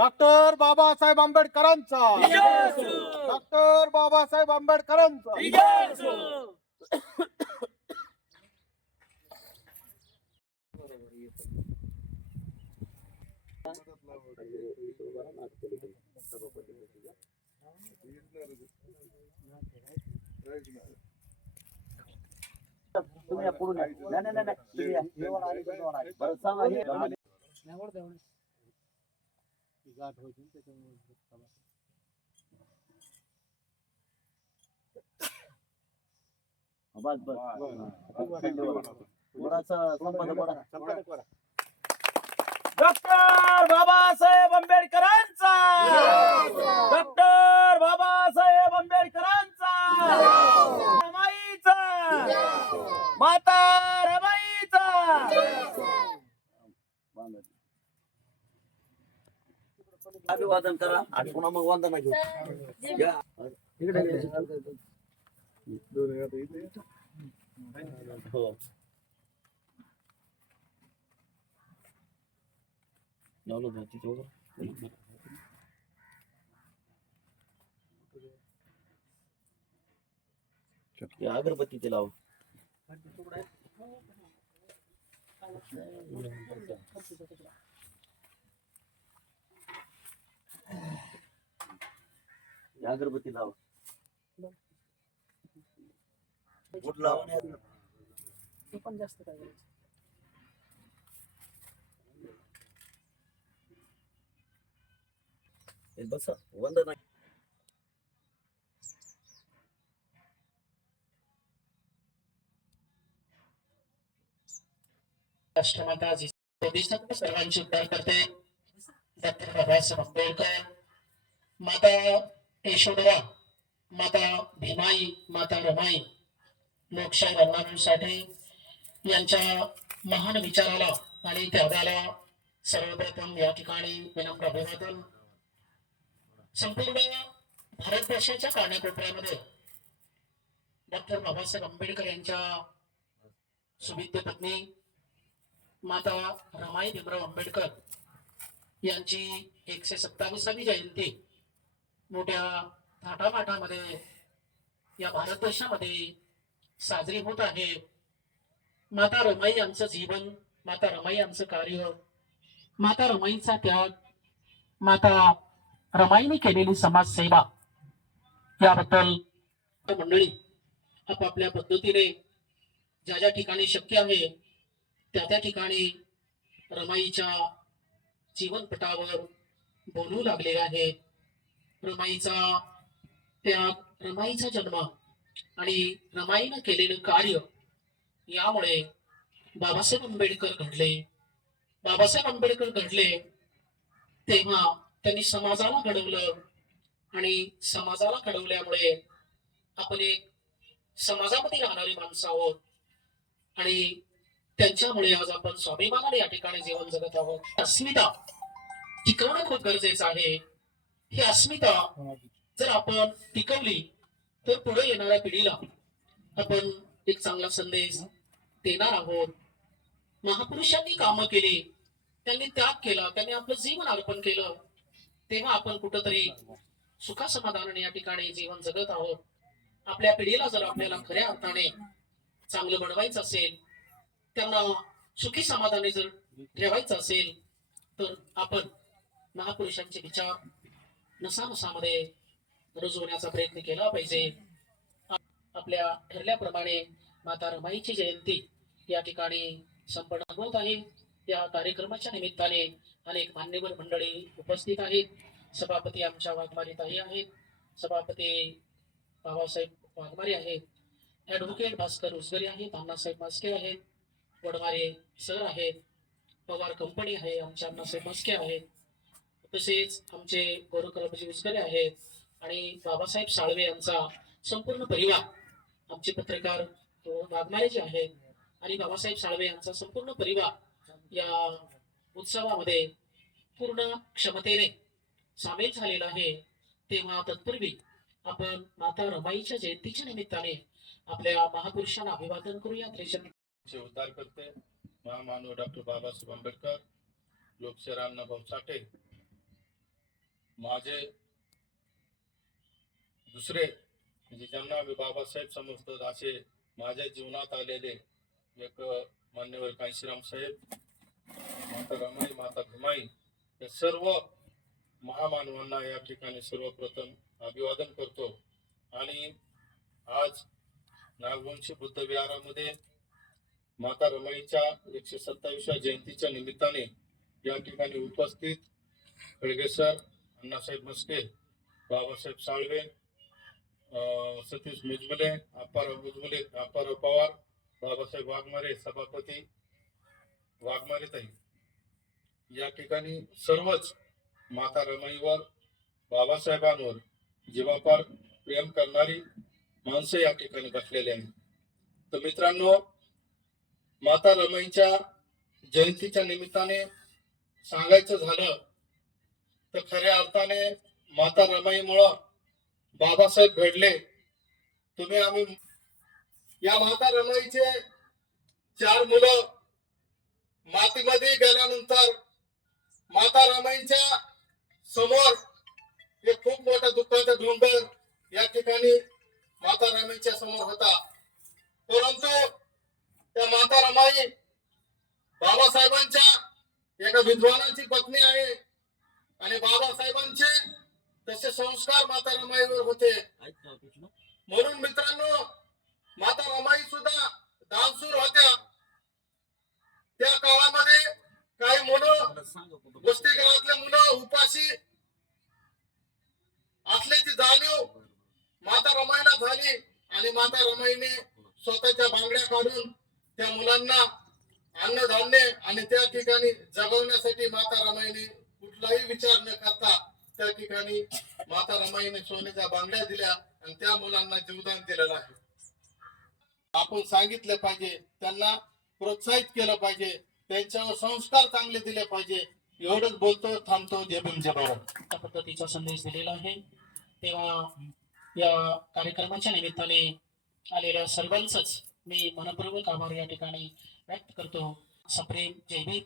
Doctor Babasaheb आंबेडकरांचा doctor Babasaheb आंबेडकरांचा तुम्ही या पुढून या. नाही नाही नाही, नाही तुम्ही या. वर आले, तुम्ही वर आले. बरं, सांगा हे. बस बस. वराचा संबंध बरा. डॉक्टर बाबासाहेब आंबेडकरांचा. डॉक्टर बाबासाहेब आंबेडकरांचा. रमाईचा माता रमाईचा. अभिवादन करा आणि पुन्हा मग वंदना घेऊ या. इकडे ये. हो अगरबत्ती ते लाव ते अगरबत्ती लाव. कुठं लावा नाही हे बसा वंदना. राष्ट्रमाता सर्वांची उद्धार करते. डॉक्टर बाबासाहेब आंबेडकर माता यशोधरा माता भीमाई माता रमाई लोकशाही अण्णाभाऊ साठे यांच्या महान विचाराला आणि त्यागाला सर्वप्रथम या ठिकाणी विनम्र अभिवादन संपूर्ण भारत देशाच्या कानाकोपऱ्यामध्ये डॉक्टर बाबासाहेब आंबेडकर यांच्या सुविद्य पत्नी माता रमाई भीमराव आंबेडकर यांची एकशे सत्तावीसावी जयंती मोठ्या थाटामाटामध्ये या भारत देशामध्ये साजरी होत आहे. माता रमाई यांचं जीवन माता रमाई यांचं कार्य माता रमाईचा त्याग माता रमाईने केलेली समाजसेवा याबद्दल मंडळी आपापल्या पद्धतीने ज्या ज्या ठिकाणी शक्य आहे त्या त्या ठिकाणी रमाईच्या जीवनपटावर बोलू लागले आहे. रमाईचा त्याग रमाईचा जन्म आणि रमाईनं केलेलं कार्य यामुळे बाबासाहेब आंबेडकर घडले. बाबासाहेब आंबेडकर घडले तेव्हा त्यांनी समाजाला घडवलं आणि समाजाला घडवल्यामुळे आपण एक समाजामध्ये राहणारी माणसं आहोत आणि त्यांच्यामुळे आज आपण स्वाभिमानाने या ठिकाणी जीवन जगत आहोत. अस्मिता टिकवणं खूप गरजेचं आहे. ही अस्मिता जर आपण टिकवली तर पुढे येणाऱ्या पिढीला आपण एक चांगला संदेश देणार आहोत. महापुरुषांनी कामं केली त्यांनी त्याग केला त्यांनी आपलं जीवन अर्पण केलं तेव्हा आपण कुठंतरी सुखासमाधानाने या ठिकाणी जीवन जगत आहोत. आपल्या पिढीला जर आपल्याला खऱ्या अर्थाने चांगलं बनवायचं असेल त्यांना सुखी समाधानी जर ठेवायचं असेल तर आपण महापुरुषांचे विचार नसानसामध्ये रुजवण्याचा प्रयत्न केला पाहिजे. आपल्या ठरल्याप्रमाणे माता रमाईची जयंती या ठिकाणी संपन्न होत आहे. या कार्यक्रमाच्या निमित्ताने अनेक मान्यवर मंडळी उपस्थित आहेत. सभापती आमच्या वाघमारी ताई आहेत. सभापती बाबासाहेब वाघमारे आहेत. ॲडव्होकेट भास्कर उसगरे आहेत. अण्णासाहेब मास्के आहेत. वडमारे सर आहेत पवार कंपनी आहे आमचे अण्णासाहेब मस्के आहेत. तसेच आमचे गौरवकरामजी उसगरे आहेत आणि बाबासाहेब साळवे यांचा संपूर्ण परिवार आमचे पत्रकार वाघमारे जे आहेत आणि बाबासाहेब साळवे यांचा संपूर्ण परिवार या उत्सवामध्ये पूर्ण क्षमतेने सामील झालेला आहे. तेव्हा तत्पूर्वी आपण माता रमाईच्या जयंतीच्या निमित्ताने आपल्या महापुरुषांना अभिवादन करूया. त्रेचंद चे उद्धार करते महामानव डॉक्टर बाबासाहेब आंबेडकर लोकशाहीर अण्णाभाऊ साठे माझे दुसरे म्हणजे ज्यांना आम्ही बाबासाहेब समजतो असे माझ्या जीवनात आलेले एक मान्यवर कांशीराम साहेब माता रमाई माता भीमाई या सर्व महामानवांना या ठिकाणी सर्वप्रथम अभिवादन करतो. आणि आज नागवंशी बुद्ध विहारामध्ये माता रमाईच्या एकशे सत्तावीसव्या जयंतीच्या निमित्ताने या ठिकाणी उपस्थित खळगे सर अण्णासाहेब मस्के बाबासाहेब साळवे अं, सतीश मुजमले अप्पाराव मुजमले आप्पाराव पवार बाबासाहेब वाघमारे सभापती वाघमारे ताई. या ठिकाणी सर्वच माता रमाईवर बाबासाहेबांवर जीवापार प्रेम करणारी माणसं या ठिकाणी बसलेली आहेत. तर मित्रांनो माता रमाईच्या जयंतीच्या निमित्ताने सांगायचं झालं तर खऱ्या अर्थाने माता रमाईमुळं बाबासाहेब घडले. तुम्ही आम्ही या माता रमाईचे चार मुलं मातीमध्ये गेल्यानंतर माता रमाईच्या समोर एक खूप मोठा दुःखाचा डोंगर या ठिकाणी माता रमाईच्या समोर होता. परंतु त्या माता रमाई बाबासाहेबांच्या एका विद्वानाची पत्नी आहे. आणि बाबासाहेबांचे तसे संस्कार माता रमाईवर होते. म्हणून मित्रांनो माता रमाई सुद्धा दानसूर होत्या. त्या काळामध्ये काही मुलं गोष्टी घरातले मुलं उपाशी असल्याची जाणीव माता रमाईला झाली आणि माता रमाईने स्वतःच्या बांगड्या काढून त्या मुलांना अन्नधान्य आणि त्या ठिकाणी जगवण्यासाठी माता रमाईने कुठलाही विचार न करता त्या ठिकाणी माता रमाईने सोन्याच्या बांगड्या दिल्या आणि त्या मुलांना जीवदान दिलेलं आहे. आपण सांगितलं पाहिजे त्यांना प्रोत्साहित केलं पाहिजे त्यांच्यावर संस्कार चांगले दिले पाहिजे. एवढंच बोलतो थांबतो. जय भीम जय भारत. त्या पद्धतीचा संदेश दिलेला आहे. तेव्हा या कार्यक्रमाच्या निमित्ताने आलेल्या सर्वांचंच मी मनपूर्वक आभार या ठिकाणी व्यक्त करतो. सप्रेम जय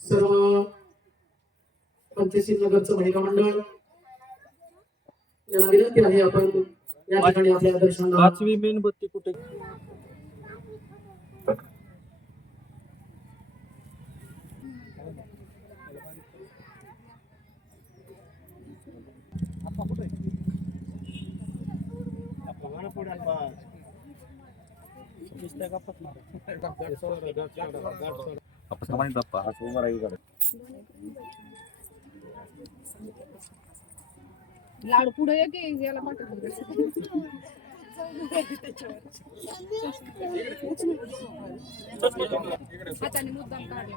सर्व पंचशील नगरचं महिला मंडळ याला विनंती आहे आपण या ठिकाणी आपल्या दर्शनाला पाचवी मेणबत्ती कुठे आपण बाप्पा हा सोमवार आहे लाड पुढे ये की याला पाठवतो हाताने मुद्दाम काढला.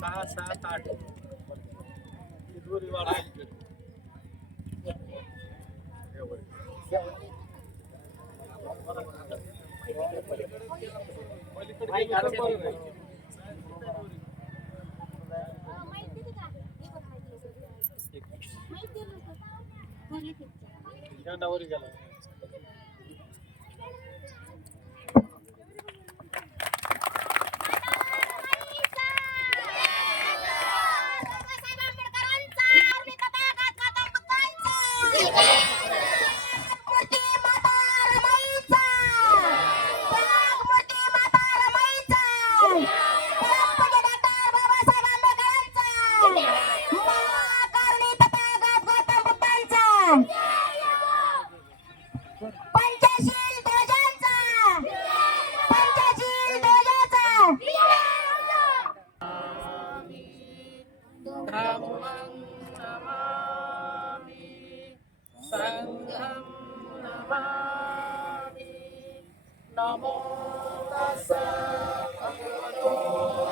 सात आठ. झेंडावर गेला. नमो तस्स भगवतो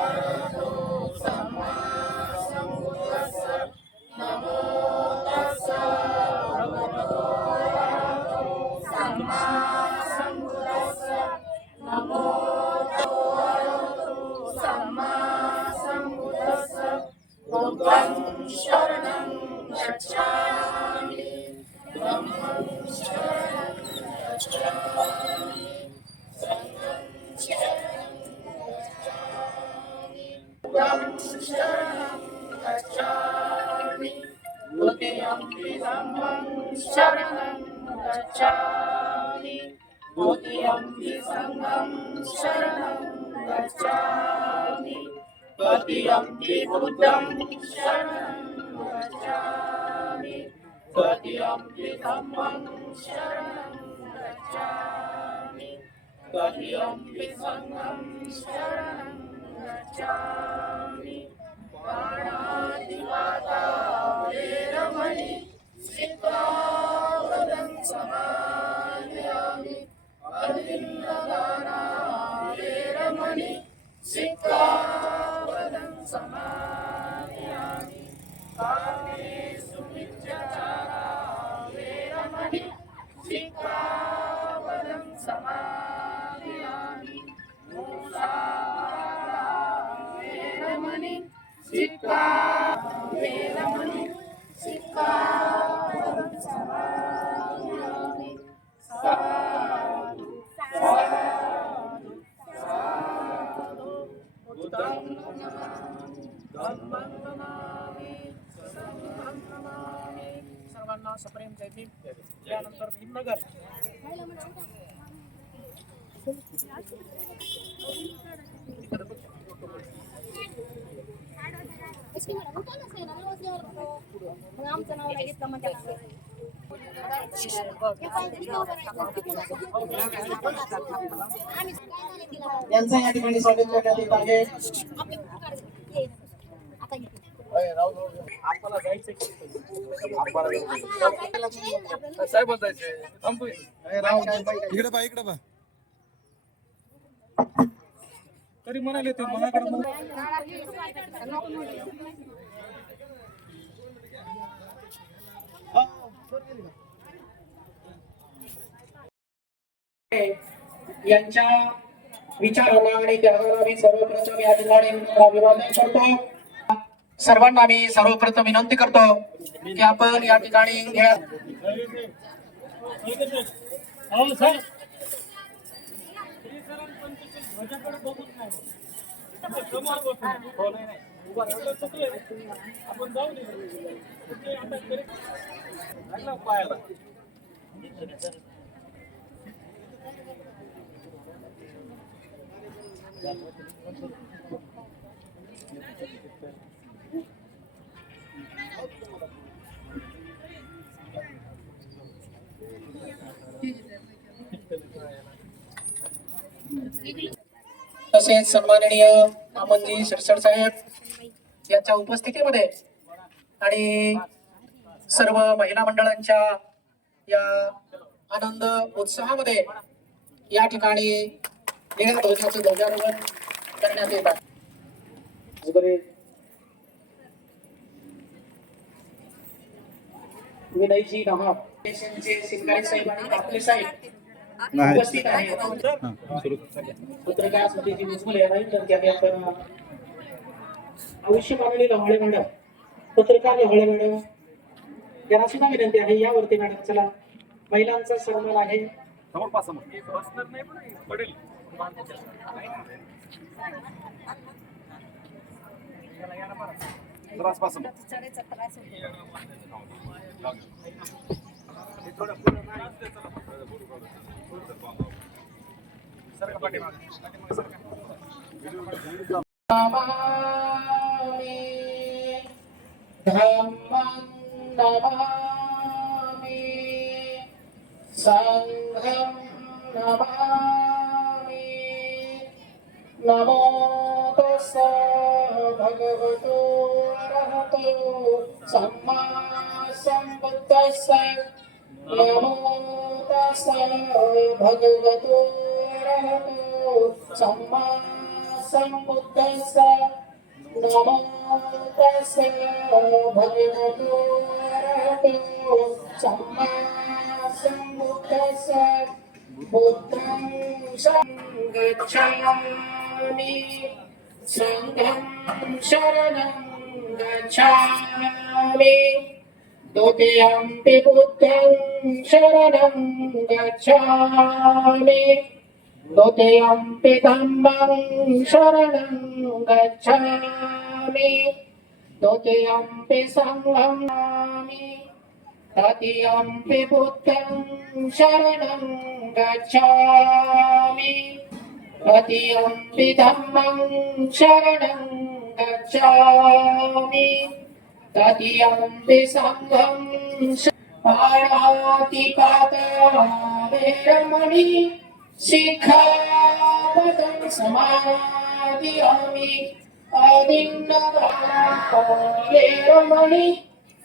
अरहतो सम्मा बुद्धं शरणं गच्छामि तृतीयम्पि धम्मं शरणं गच्छामि तृतीयम्पि सङ्घं शरणं गच्छामि प्राणादिवाता वेरमणि सिद्धावदं समादयामि अरविन्ददाना वेरमणि सिद्धावदं समादयामि कामेषु मिथ्याचारा वेरमणि सिद्धावदं समादयामि मूषाहारा वेरमणि सिक्का वेरमणि सिक्कावदं सर्वांना सप्रेम जय भीम. त्यानंतर भीमनगर. आमचं नाव घेतलं म्हणजे यांचं या ठिकाणी स्वागत करण्यात येत आहे. साहेब जायचे इकडे पा इकडे पा तरी म्हणाले ते मनाकडे यांच्या विचाराला आणि त्यागाला मी सर्वप्रथम या ठिकाणी अभिवादन करतो. सर्वांना मी सर्वप्रथम विनंती करतो की आपण या ठिकाणी या हो सर आपण तसेच सन्माननीय अमनजी शिरसड साहेब यांच्या उपस्थितीमध्ये आणि सर्व महिला मंडळांच्या या आनंद उत्साहामध्ये या ठिकाणी निळ्या ध्वजाचे ध्वजारोहण करण्यात येत आहे. विनयजी नहा सिंगारी साहेब आणि साहेब उपस्थित आहेत पत्रकार सुधीजी मुजमुले आहे तर त्याने आपण अवश्य मानलेलं लव्हाळे मॅडम पत्रकार लव्हाळे मॅडम सुद्धा विनंती आहे यावरती मॅडम चला. महिलांचा सन्मान आहे. नाही त्रास धम्मं नमामि सङ्घं नमामि नमो तस्स भगवतो अरहतो सम्मा सम्बुद्धस्य भगवतो अरहतो सम्मा सम्बुद्धस्य नमो तस्य भगवतो अरहतो सम्मा सम्बुद्धस्य बुद्धं गच्छामि सङ्घं शरणं गच्छामि द्वितीयम्पि बुद्धं शरणं गच्छामि। द्वितीयम्पि धम्मं शरणं गच्छामि। द्वितीयम्पि सङ्घं गच्छामि तृतीयम्पि बुद्धं शरणं गच्छामि। तृतीयम्पि धम्मं शरणं गच्छामि तृतीयम्पि सङ्घं पाणातिपातवेरमणि शिखापदं समादियामि अदिन्नवेरमणि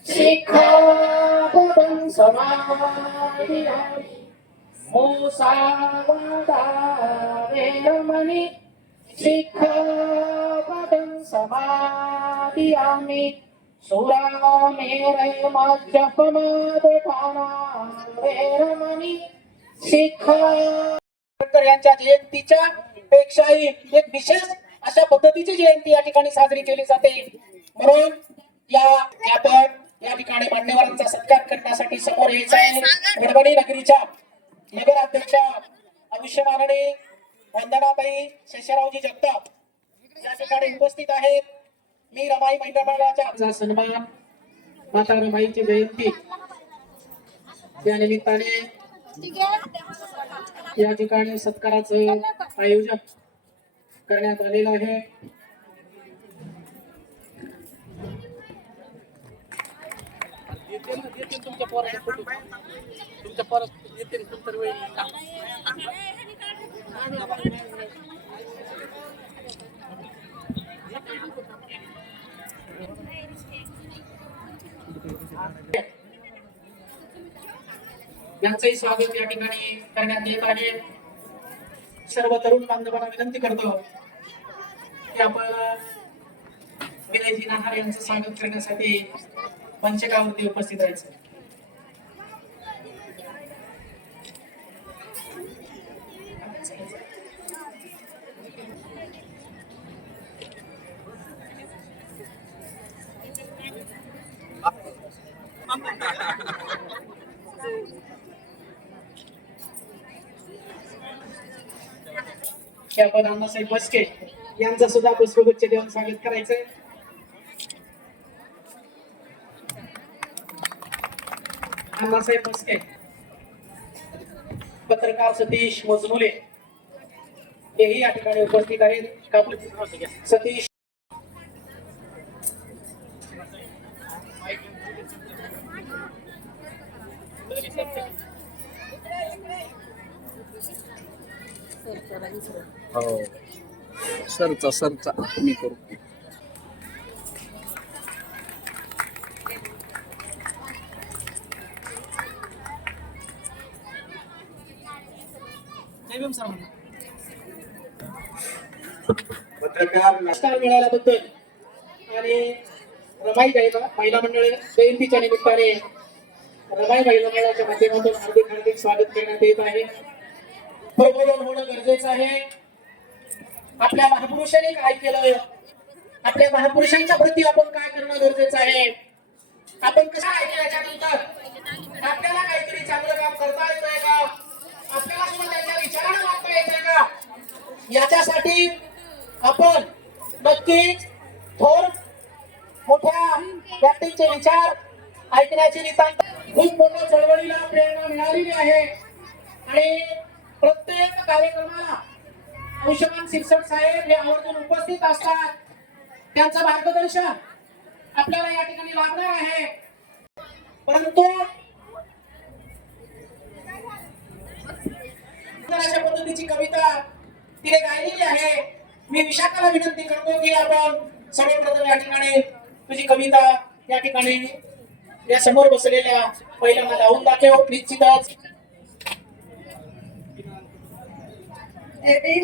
शिखापदं समादियामि मूसावादावेरमणि शिखापदं समादियामि सुरामेरमज्जपमादपानावेरमणि शिखा आंबेडकर यांच्या जयंतीच्या पेक्षाही एक विशेष अशा पद्धतीची जयंती या ठिकाणी साजरी केली जाते. म्हणून या आपण या ठिकाणी मान्यवरांचा सत्कार करण्यासाठी समोर यायचं आहे गडबडी नगरीच्या नगराध्यक्षा आयुष्यमानने वंदनाताई शेषरावजी जगताप या ठिकाणी उपस्थित आहेत. मी रमाई महिला सन्मान माता रमाईची जयंती. या निमित्ताने या ठिकाणी सत्काराचं आयोजन करण्यात आलेलं आहे. तुमच्या यांचंही स्वागत या ठिकाणी करण्यात येत आहे. सर्व तरुण बांधवांना विनंती करतो की आपण विनयजी नहार यांचं स्वागत करण्यासाठी पंचकावरती उपस्थित राहायचं. की अण्णासाहेब सुद्धा पुष्पगुच्छ देऊन स्वागत करायचंय. अण्णासाहेब बसके. पत्रकार सतीश मजमुले हेही या ठिकाणी उपस्थित आहेत. सतीश हो. सरचा सरचा. मी करू. पत्रकार मिळाल्याबद्दल आणि रमाई काही महिला मंडळ जयंतीच्या निमित्ताने रमाई महिला मंडळाच्या माध्यमातून हार्दिक हार्दिक स्वागत करण्यात येत आहे. प्रबोधन होणं गरजेचं आहे. आपल्या महापुरुषांनी काय केलं आपल्या महापुरुषांच्या प्रती आपण काय करणं गरजेचं आहे? आपण कसं ऐकण्याच्या नंतर आपल्याला काहीतरी चांगलं काम करता येतंय का? आपल्याला सुद्धा त्यांच्या विचारानं वागता येतंय का? याच्यासाठी आपण नक्कीच थोर मोठ्या व्यक्तींचे विचार ऐकण्याची नितांत खूप मोठ्या चळवळीला प्रेरणा मिळालेली आहे. आणि प्रत्येक कार्यक्रमाला अंशमान शिक्षक साहेब हे आवर्जून उपस्थित असतात. त्यांचं मार्गदर्शन आपल्याला या ठिकाणी लाभणार आहे. परंतु अशा पद्धतीची कविता तिने गायलेली आहे. मी विशाखाला विनंती करतो की आपण सर्वप्रथम या ठिकाणी तुझी कविता या ठिकाणी या समोर बसलेल्या पहिल्यांदा लावून दाखव. निश्चितच हे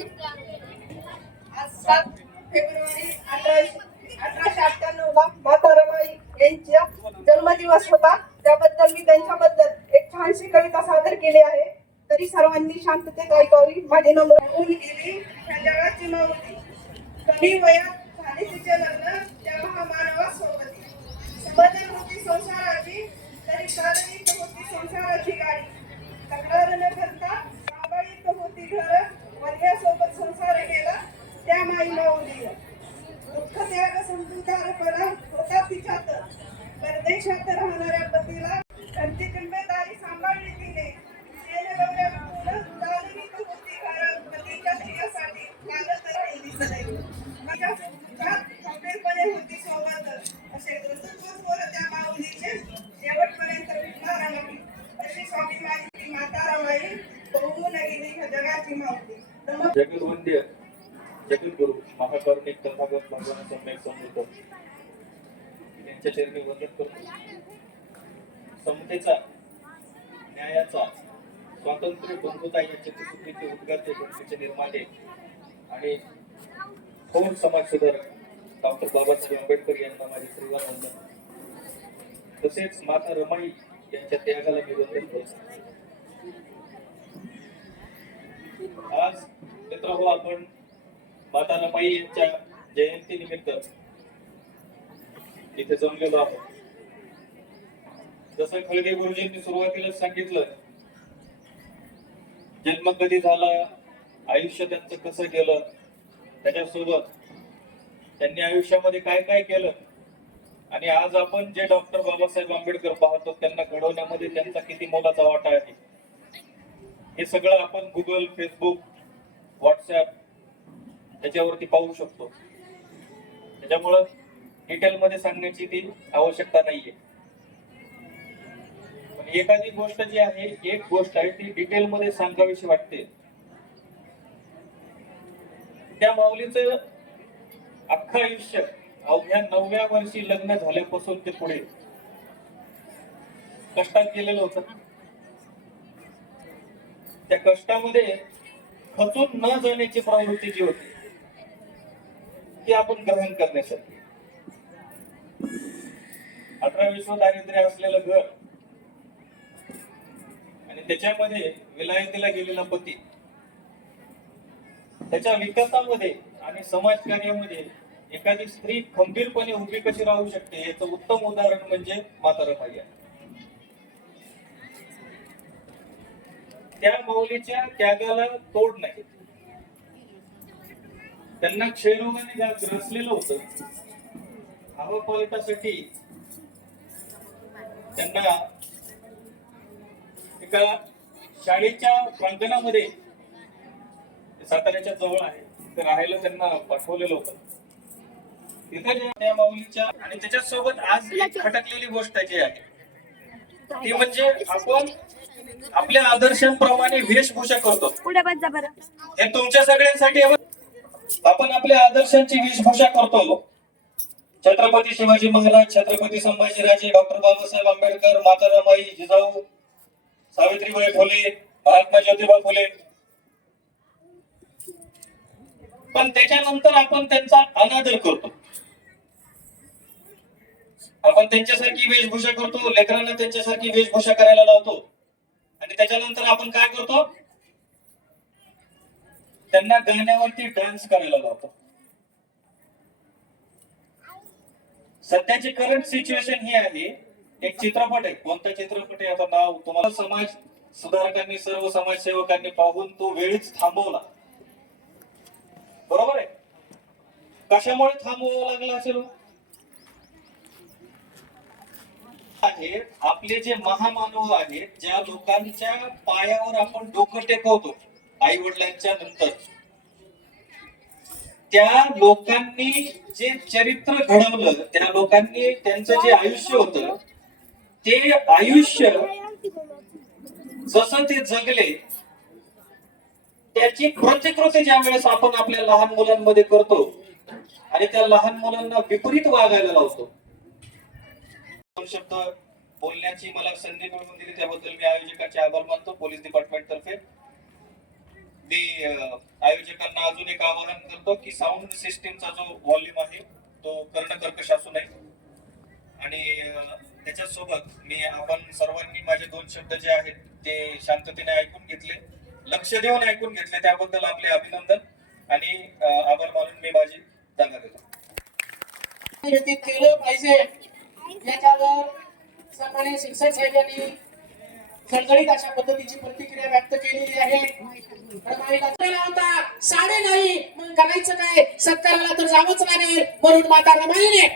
आज सात फेब्रुवारी अठराशे अठराशे अठ्ठ्याण्णव ला माता रमाई जन्मदिवस होता. त्याबद्दल मी त्यांच्याबद्दल एक छानशी कविता सादर केली आहे. तरी सर्वांनी शांततेत ऐकावी. माझे नम्र होऊन गेली ह्या जगाची मावती कमी वयात झाले तिचे लग्न त्या महामानवासोबती समजत होती संसाराची तरी चालवीत होती संसाराची गाडी. तक्रार न करता सांभाळीत होती घर. वर्गासोबत संसार केला त्या माई माऊली दुःख त्याग समजूतदारपणा होता तिच्यात. परदेशात राहणाऱ्या पतीला त्यांची जिम्मेदारी सांभाळली तिने. होती राहिली होती सोबत असे कर्तृत्वपूर त्या माऊलीचे शेवटपर्यंत जगद्वंद्य जगद्गुरु महाकारुणिक तथागत भगवान सम्यक समृद्ध यांच्या चरणी वंदन करतो. समतेचा न्यायाचा स्वातंत्र्य बंधुता यांच्या कुटुंबीचे उद्गार बंधूचे निर्माते आणि थोर समाज सुधारक? डॉक्टर बाबासाहेब आंबेडकर यांना माझे श्रीवान वंदन. तसेच माता रमाई यांच्या त्यागाला मी वंदन करतो. आज मित्र आपण माता रमाई यांच्या जयंती निमित्त इथे जमलेलो आहोत. जसं खळगे गुरुजींनी सुरुवातीला सांगितलं जन्म कधी झाला आयुष्य त्यांचं कसं गेलं त्याच्यासोबत त्यांनी आयुष्यामध्ये काय काय केलं आणि आज आपण जे डॉक्टर बाबासाहेब आंबेडकर पाहतो त्यांना घडवण्यामध्ये त्यांचा किती मोलाचा वाटा आहे. हे सगळं आपण गुगल फेसबुक व्हॉट्सअप त्याच्यावरती पाहू शकतो. त्याच्यामुळं डिटेल मध्ये सांगण्याची ती आवश्यकता नाहीये. पण एखादी गोष्ट जी आहे एक गोष्ट आहे ती डिटेल मध्ये सांगावीशी वाटते. त्या माऊलीचं अख्खं आयुष्य अवघ्या नवव्या वर्षी लग्न झाल्यापासून ते पुढे. कष्टात गेलेलं होतं त्या कष्टामध्ये खचून न जाण्याची प्रवृत्ती जी होती ती आपण ग्रहण करण्यासाठी अठरा विश्व दारिद्र्य असलेलं घर आणि त्याच्यामध्ये विलायतीला गेलेला पती त्याच्या विकासामध्ये आणि समाज कार्यामध्ये एखादी स्त्री खंबीरपणे उभी कशी राहू शकते याचं उत्तम उदाहरण म्हणजे माता रमाई आहे. त्या माऊलीच्या त्यागाला तोड नाही. त्यांना क्षयरोगाने ज्या ग्रसलेलं होत हवा त्यांना एका शाळेच्या प्रांगणामध्ये साताऱ्याच्या जवळ आहे ते राहायला त्यांना पाठवलेलं होतं. तिथे त्या माऊलीच्या आणि त्याच्यासोबत आज एक खटकलेली गोष्ट जी आहे ती म्हणजे आपण आपल्या आदर्शांप्रमाणे वेशभूषा करतो. हे तुमच्या सगळ्यांसाठी. आपण आपल्या आदर्शांची वेशभूषा करतो. छत्रपती शिवाजी महाराज छत्रपती संभाजीराजे डॉक्टर बाबासाहेब आंबेडकर माता रमाई जिजाऊ सावित्रीबाई फुले महात्मा ज्योतिबा फुले. पण त्याच्यानंतर आपण त्यांचा अनादर करतो. आपण त्यांच्यासारखी वेशभूषा करतो लेकरांना त्यांच्यासारखी वेशभूषा करायला लावतो. आणि त्याच्यानंतर आपण काय करतो? त्यांना गाण्यावरती डान्स करायला लावतो. सध्याची करंट सिच्युएशन ही आहे एक चित्रपट आहे. कोणता चित्रपट आहे? आता नाव तुम्हाला समाज सुधारकांनी सर्व समाजसेवकांनी पाहून तो वेळीच थांबवला. बरोबर आहे? कशामुळे थांबवावा लागला असेल? आहेत आपले जे महामानव आहेत ज्या लोकांच्या पायावर आपण डोकं टेकवतो आई वडिलांच्या नंतर त्या लोकांनी जे चरित्र घडवलं त्या लोकांनी त्यांचं जे आयुष्य होत ते आयुष्य जसं ते जगले त्याची प्रतिकृती ज्या वेळेस आपण आपल्या लहान मुलांमध्ये करतो आणि त्या लहान मुलांना विपरीत वागायला लावतो. शब्द बोलण्याची मला संधी मिळवून दिली. त्याबद्दल मी आयोजकांचे आभार मानतो. पोलीस डिपार्टमेंट तर्फे. मी आयोजकांना अजून एक आवाहन करतो की साऊंड सिस्टीमचा जो व्हॉल्यूम आहे तो कर्णकर्कश असू नये. आणि त्याच्यासोबत मी आपण सर्वांनी माझे दोन शब्द जे आहेत ते शांततेने ऐकून घेतले. लक्ष देऊन ऐकून घेतले. त्याबद्दल आपले अभिनंदन. आणि आभार मानून मी माझी जागा देतो. पाहिजे. त्याच्यावर सन्मान्य शिक्षक साहेबांनी खळखळीत अशा पद्धतीची प्रतिक्रिया व्यक्त केलेली आहे. होता साडे नाही. मग करायचं काय? सत्काराला तर जावंच लागेल. म्हणून माता रमाईने.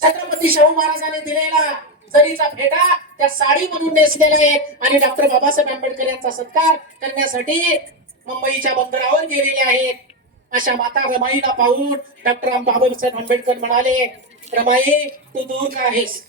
छत्रपती शाहू महाराजांनी दिलेला जरीचा फेटा त्या साडी म्हणून नेसलेला आहे. आणि डॉक्टर बाबासाहेब आंबेडकर यांचा सत्कार करण्यासाठी मुंबईच्या बंदरावर गेलेले आहेत. अशा माता रमाईला पाहून डॉक्टर बाबासाहेब आंबेडकर म्हणाले रमाई तू दूर का आहेस